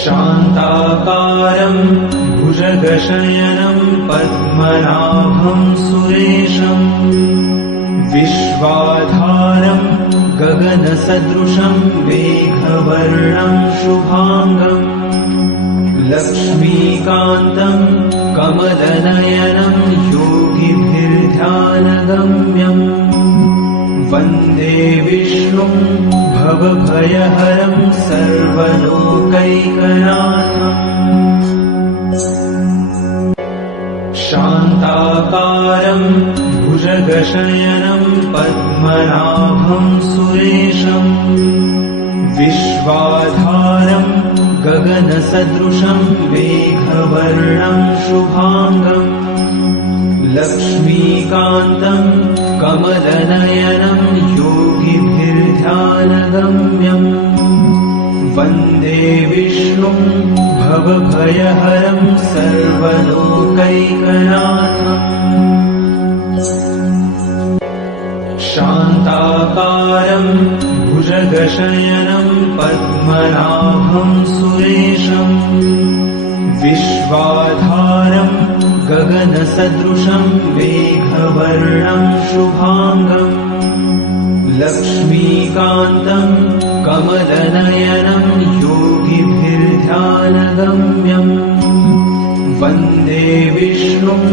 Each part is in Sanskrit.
शान्ताकारम् भुजगशयनम् पद्मनाभम् सुरेशम् विश्वाधारम् गगनसदृशम् मेघवर्णम् शुभाङ्गम् लक्ष्मीकान्तम् कमलनयनम् योगिभिर्ध्यानगम्यम् वन्दे विष्णुम् भवभयहरम् सर्वलोकैकनाथम् शान्ताकारम् भुजगशयनम् पद्मनाभम् सुरेशम् विश्वाधारम् गगनसदृशम् मेघवर्णम् शुभाङ्गम् लक्ष्मीकान्तम् कमलनयनम् योगिभिर्ध्यानगम्यम् वन्दे विष्णुम् भवभयहरम् सर्वलोकैकनाथम् शान्ताकारम् भुजगशयनम् पद्मनाभम् सुरेशम् विश्वाधारम् गगनसदृशम् मेघवर्णम् शुभाङ्गम् लक्ष्मीकान्तम् कमलनयनम् योगिभिर्ध्यानगम्यम् वन्दे विष्णुम्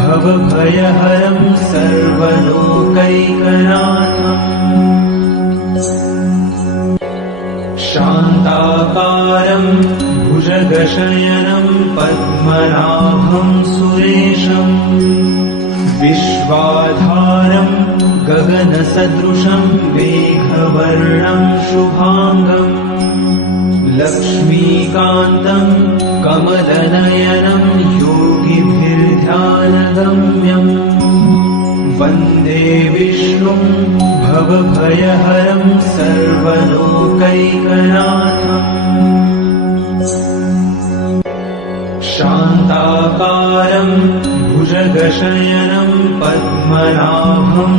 भवभयहरम् सर्वलोकैकनाथम् शान्ताकारम् भुजगशयनम् पद्मनाभम् सुरेशम् विश्वाधारम् गगनसदृशम् मेघवर्णम् शुभाङ्गम् लक्ष्मीकान्तम् कमलनयनम् योगिभिर्ध्यानगम्यम् वन्दे विष्णुम् भवभयहरम् सर्वलोकैकनाथम् शान्ताकारम् भुजगशयनम् पद्मनाभम्